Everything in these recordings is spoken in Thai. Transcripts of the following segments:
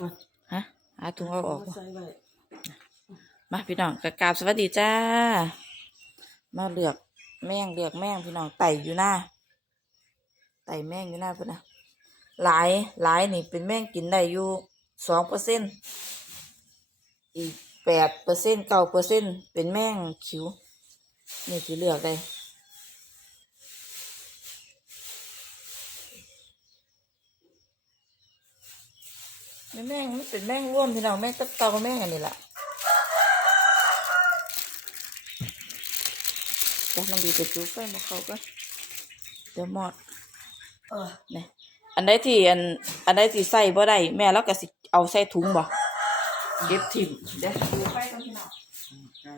ก่อนฮะหาถุงเอาออกใส่ไว้มาพี่น้องกกราบสวัสดีจ้า มาเลือกแม่งเลือกแม่งพี่น้องไต่อยู่หน้าไต่แม่งอยู่หน้าเพื่อนนะหลายหลายนี่เป็นแม่งกินได้อยู่สองเปอร์เซ็นอีกแปดเปอร์เซ็นเก้าเปอร์เซ็นเป็นแม่งคิวนี่ที่เลือกได้ แม่งแม่งมันเป็นแม่งร่วมพี่น้องแม่งตับเตาแม่งอันนี้แหละจะน้ำดีจะจูไฟมาเขาก็เดี๋ยวหมดเออนี่อันใดที่อันอันใดที่ใส่บ่ได้แม่เราก็สิเอาใส่ถุงบ่เก็บถิ่มเดี๋ยวจูไฟกันพี่น้อง ใช่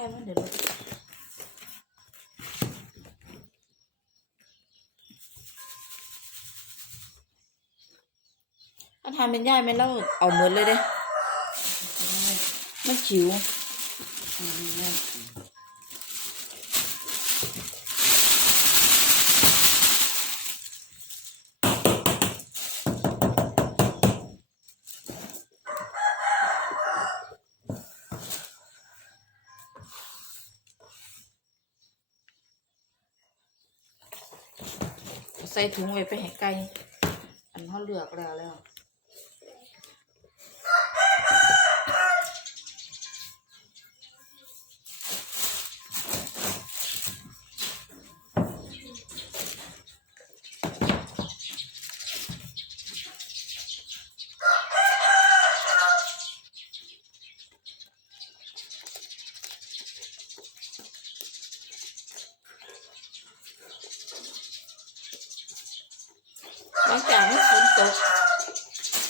แก้มันเดี๋ยวถ้าทำเป็นย่ายไม่เล่าเอาเหมือนเลยเด้มันขิว ใส่ถุงไว้ไปให้ไก่อันเขาเลือกแล้วแล้ว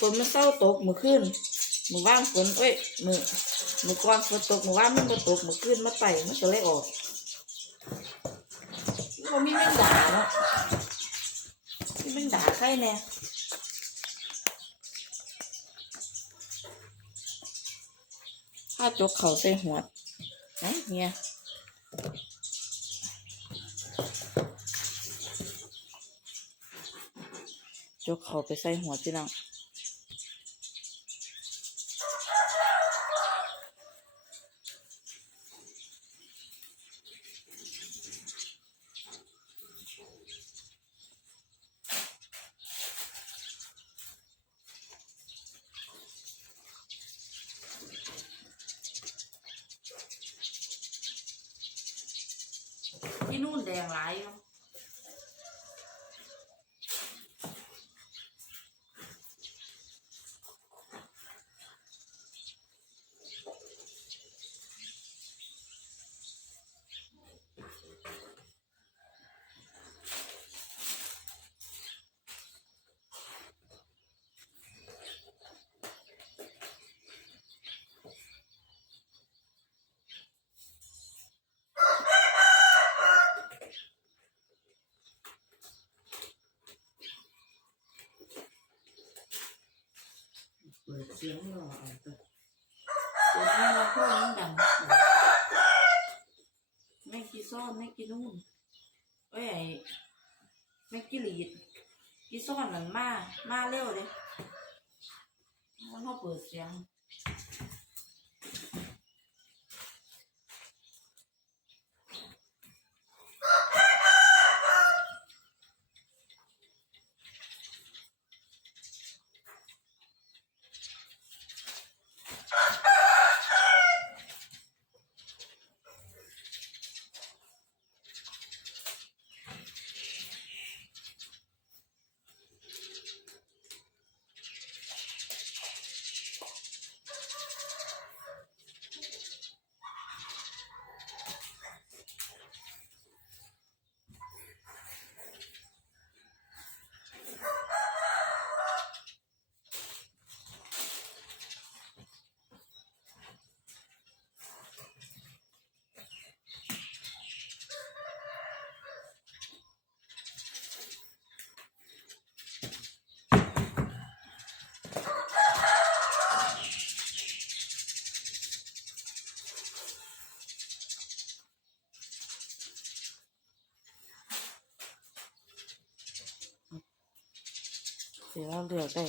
ฝนมันเศร้าตกมื่อคืนมื่อว่างฝนเอ้ยมือมื่อก่อนฝนตกมื่อว่านมันมาตกมื่อคืนมาไต่มันก็เลยออกมันมีแมงดาเนาะมีแมงดาใครแน่ถ้าจกเขาใส่หัวไอ้เนี่ยจกเขาไปใส่หัวพี่น้อง แดงหลายอยู่เปิดเสียงรอเอาแต่เดี๋ยวเราพูดมันดังแม่กีซ่อนแม่กีนู่นเอ้ยไอ้แม่กีหลีดกีซ่อนนั่นมา มาเร็วเลยมันเขาเปิดเสียง เดี๋ยวเราเลือกได้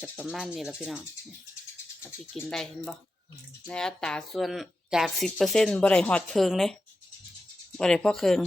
จะประมาณนี้แล้วพี่น้องอาจจะกินได้เห็นบ่ในอัตราส่วนจากสิบเปอร์เซ็นต์บริหอดเคืองเลยบ่ได้พอเคือง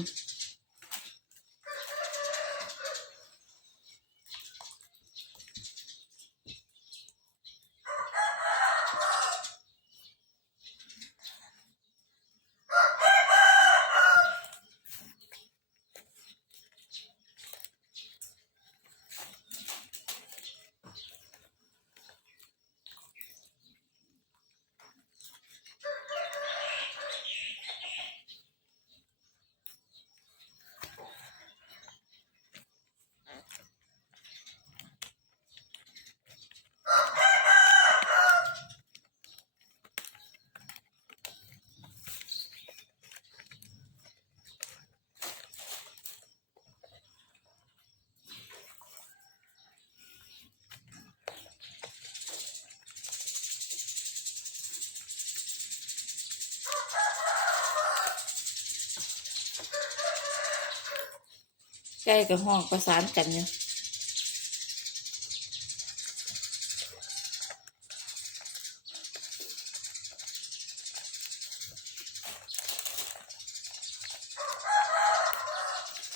ใกล้กับห้องประสานกันอยู่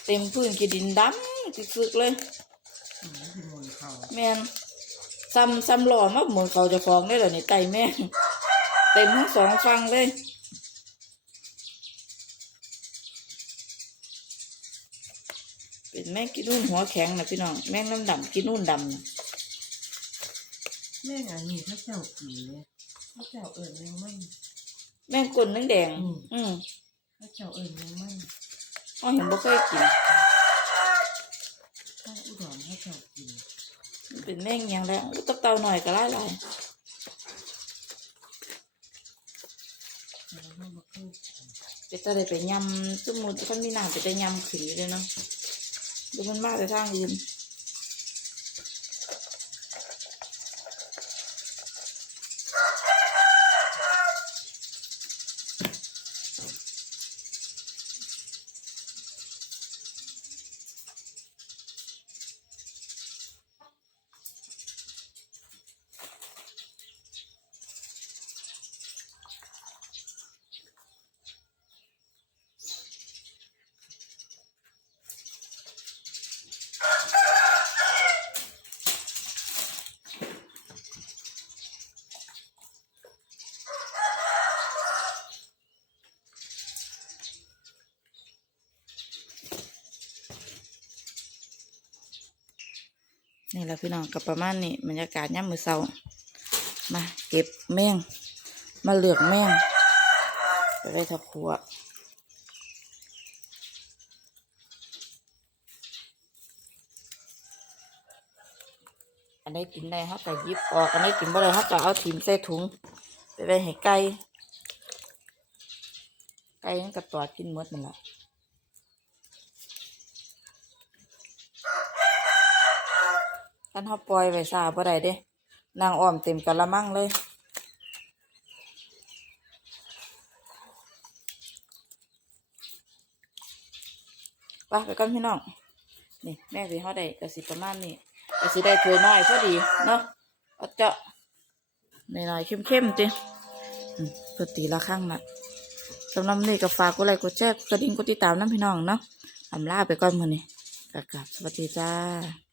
เต็มพื้นกีดินดำติดสึกเลยอืมที่มนต์เขาแม่นซ้ำซ้ำหล่อมากเหมือนเขาเจะฟองได้เหรอนี่ไตแม่งเต็มทั้งสองฟังเลย เป็นแม่งกินนู่นหัวแข็งนะพี่น้อง แม่งน้ำดำกินนู่นดำน่ะแม่งอันนี้พระเจ้ากี่เลยพระเจ้าเอิญยังไม่แม่งกลนนังแดงอืมอืมพระเจ้าเอิญยังไม่อ๋อเห็นบ่เคยกินถ้าอุดรพระเจ้ากินมันเป็นแม่งอยังแล้วอุ๊ยตับเต่าหน่อยก็ไล่ไล่แล้วก็มาเข้ากินไปจะได้ไปยำสมมุติเขามีน้ำไปจะยำขึ้นอยู่เลยเนาะ ดูมันมากแต่ทางอื่น นี่แหละพี่น้องกับประมาณนี้บรรยากาศย่ำมือเศร้ามาเก็บแมงมาเลือกแมงไปไว้ทับครัวอันนี้กินได้ครับแต่ยิบออกอันนี้กินบ่ได้ครับจะเอาถิ่มใส่ถุงไปไว้ให้ไก่ไก่มันกระตอดกินหมดมันละ ท่านเขาปล่อยไว้ซาบ่ได้เด้ นางอ้อมเต็มกะละมังเลย ไปไปก่อนพี่น้อง นี่แม่สิเขาได้กระสิประมาณนี้กระสิได้ถ้วยน้อยพอดีเนาะเอาเจาะหน่อยๆเข้มๆจิอืมเพื่อตีละข้างนะสำหรับนี่ก็ฝากกดไลค์กดแชร์กดกระดิ่งกดติดตามน้ำพี่น้องเนาะอำลาไปก่อนมือนี้กะกลับสวัสดีจ้า